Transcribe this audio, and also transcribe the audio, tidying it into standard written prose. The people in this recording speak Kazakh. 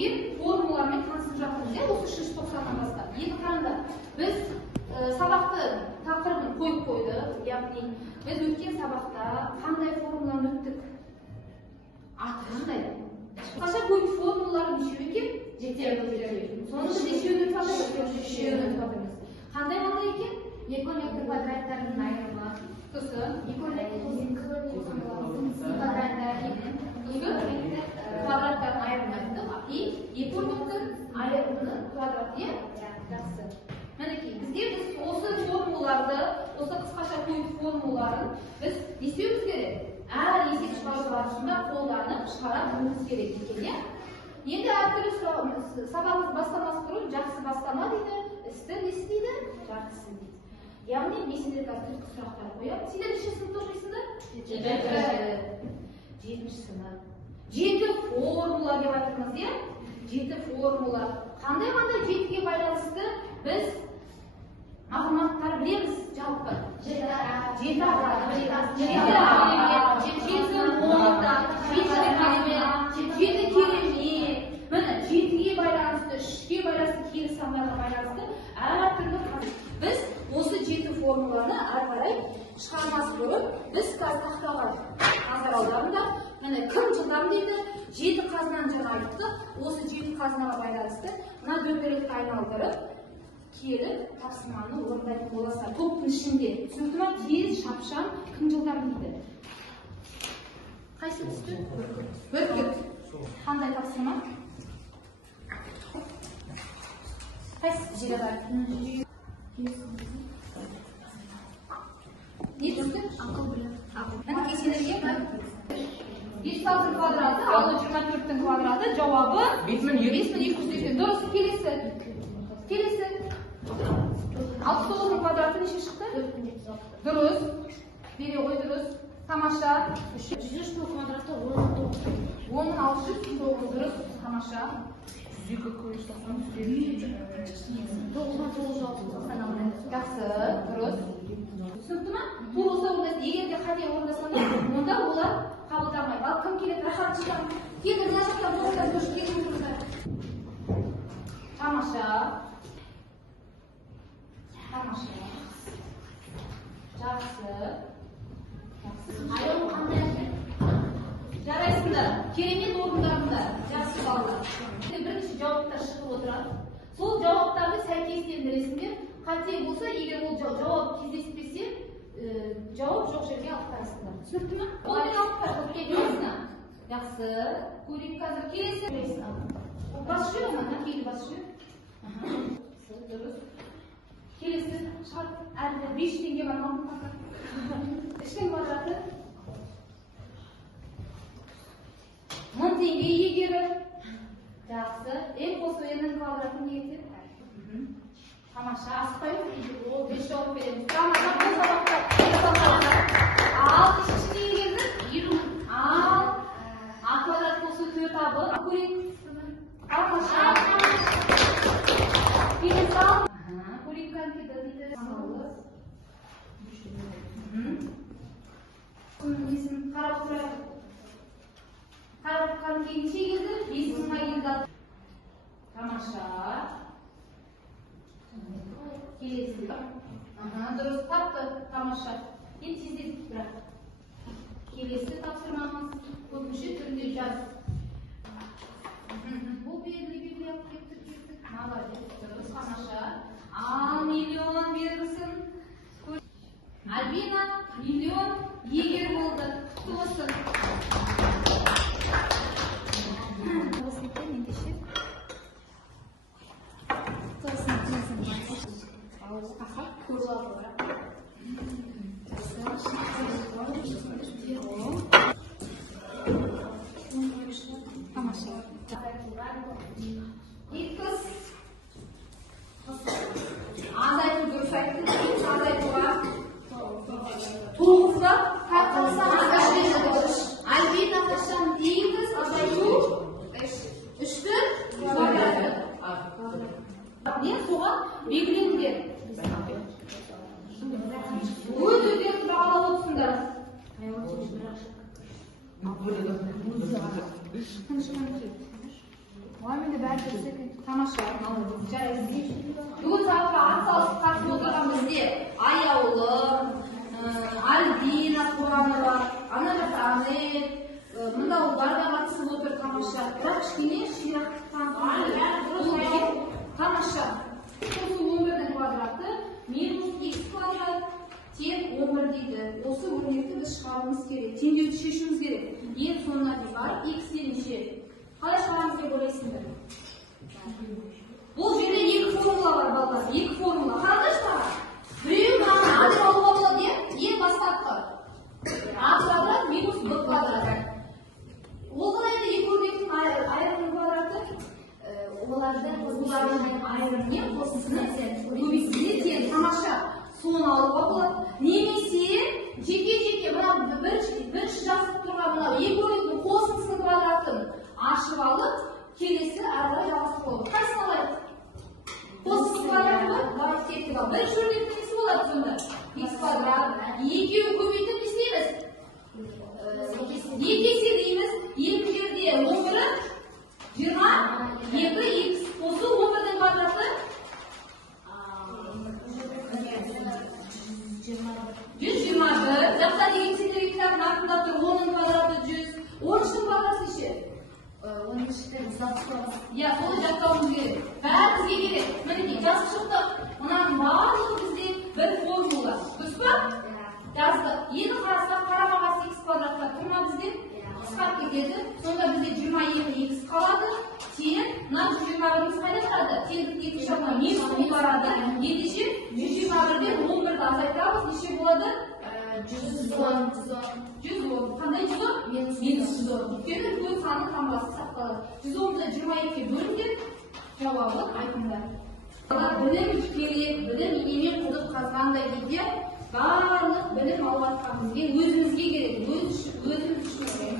деген формулалармен танысып жатырмыз. Осы 390-нан бастап. Екі қыранда біз сабақты тақырыбын қойып қойдық. Яғни біз өткен сабақта қандай формуланы өттік? Аты қандай? Қанша қойып формулалары нешеу екен? Жетеу. Соның нешеуін өтіп жатырмыз? Қандай екен? Еколектр квадраттарының айырымы. Сосын Еколектр квадраттардың айырымын айттық. И еколектр айырымының квадраты, жақсы. Мінекей, бізге біз осы формулаларды, осы қысқаша қойып формулаларын біз естеуіміз керек. Әр есеп шығару барысында қолданып шығара білуіміз керек екен, иә? Енді әртүрлі сабағымыз бастамас бұрын жақсы бастама дейді, істі не істейді? Жақсы дейді. Яғни меселер қазір түпкі сұрақтар қояды. Сендер неше сыныпта оқисыңдар? 7-ші сынып. 7 формула деп айтырмыз, иә? 7 формула. Қандай 7-ге байланысты біз математиктар білеміз жалпы. 7 Міне 7-ге байланысты, 3-ге байланысты, кері сандарға байланысты әртүрлі біз осы 7 формуланы ары қарай шығармас бұрын біз қазір тақтаға назар аударыңдар. Міне кім жылдам дейді? 7 қазынаны жаңа айттық. Осы 7 қазынаға байланысты мына дөңгелекті айналдырып келіп тапсырманы орындайтын боласыздар. Топтың ішінде түсінікті ме? Тез, шапшаң, кім жылдам дейді? Қайсы түсті? Бүркіт. Қандай тапсырма? Қайсы жерде? Не түсті? Ақыл білім. Міне кесенерге 5,6 квадраты, ал 24-тің квадраты жауабы 5280. Дұрыс, келесі. 69-ның квадраты неше шықты? 4706. Дұрыс. Бере ғой, дұрыс. Тамаша. 103-ның квадраты 10,609. Дұрыс. Тамаша. 9,996. Жақсы, дұрыс. Түсінікті ме? Бұл осы орындайды. Егер де қате орындасаңдар, онда олар қабылдамайды. Ал кім келеді? Рахат шыққан. Келді, мына жақтан болса, дұрыс келіп тұрыңдар. Тамаша. Жақсы. Айырым қандай екен? Жарайсыңдар. Керемет орындарында. Жақсы балалар. Бірінші жауаптар шығып отырады. Сол жауаптарды сәйкестендіресіңдер. Қате болса, егер ол жауап кездеспесе, жауап жоқ жерге алып тастайсыңдар. Түсінікті ме? Олай алып тастайсыңдар. Жақсы. Көрейік қазір келесі. Басып жүр, ана келі басып жүр. Дұрыс. Келесі шығар. Әлі 5 теңге бар ма? 3-тің квадраты 1000 теңге егері. Жақсы. М қосу Н-ның квадратын не етеді? Тамаша, асықпаймыз. 5 жауап береміз. Тамаша, бұл сабақта. Ал, үшінші егерді? 20. Ал, А квадрат қосу 4 абы. Көрейік. Тамаша. Келесі ал. Көрейік конфеті дейді. Несін қарап тұрайық. Қарап тұрған кейін шегелді, 5-ңға келді. Тамаша. Келесі. Дұрыс тапты. Тамаша. Енді тездетіп бірақ. Келесі тапсырмамыз көпінші түрінде жаз. Бұл белгілі алып кеттік. Молодец. Дұрыс. Тамаша. Ал миллион берілсін. Альбина миллион егер болды. Құтты болсын. Тамаша. Азайту дұрыс айтты. Азайтуға тоғызға Альбина қашан дейміз? Азайту 3-ті квадраты. Не соған белгілеңдер. Өздеріңді бағалап отырсыңдар. Ой, менде Тамаша. Жарайсыз. Бүгін сабаққа атсалысып қатысып отырған бізде Аяулым, Альбина Қуанова, Анажат Ахмет, мында ұлдар да қатысып отыр. Тамаша. Бірақ кішкене ширақтан тамаша. Осы 11-дің квадраты минус x квадрат тең 11 дейді. Осы өрнекті біз шығаруымыз керек. Теңдеуді шешуіміз керек. Ең соңына дейін барып x денеше. Қалай шығарамыз деп ойлайсыңдар? Бұл жерде екі формула бар, балалар. Екі формула. Қараңдаршы. Біреуі маған а деп алуға болады, ең бастапқы. А квадрат минус b квадрат. Ол қалай екі өрнектің айырымының квадраты? Олардың айырым не? Қосындысының көбейтісіне тең. Тамаша. Соны алуға болады. Немесе жеке-жеке мына бірінші жазып тұрған мына екі өрнектің қосындысының квадратын ашып алып, келесі әрі жалғастырып болады. Қайсыны алайық? Қосындысы квадрат бар, барып тектік ал. Бірінші өрнектің несі болады сонда? Х квадрат. Екеуін көбейтіп не істейміз? Екі есе дейміз. Екі жерде 11-і 22х. Осы 11-дің квадраты 121. Жақта деген сендер кітаптың артында тұр. 10-ның квадраты 100. 13-дің квадраты неше? 13-ті 160. Иә, соны жаттауымыз керек. Бәрі бізге керек. Мінекей жазып шықтық. Мынаның барлығы бізде бір формула. Дұрыс па? Жаздық. Енді қарасақ қарама-қарсы x квадратқа тұр ма бізде? Қысқарып кетеді. Сонда бізде 22x қалады. Тең, мына 121-іміз қайда тұрады? Теңдік екі жағына минус барады. Ендеше 121-ден 11-ді азайтамыз. Неше болады? 110. Қандай 110? Минус 110. Өйткені көп саны таңбасы сақталады. 110-ды 22-ге бөліңдер, жауабы айтыңдар. Білім керек, білім емен құдық қазғандай дейді. Барлық білім алып жатқан бізге өзімізге керек, өзіміз үшін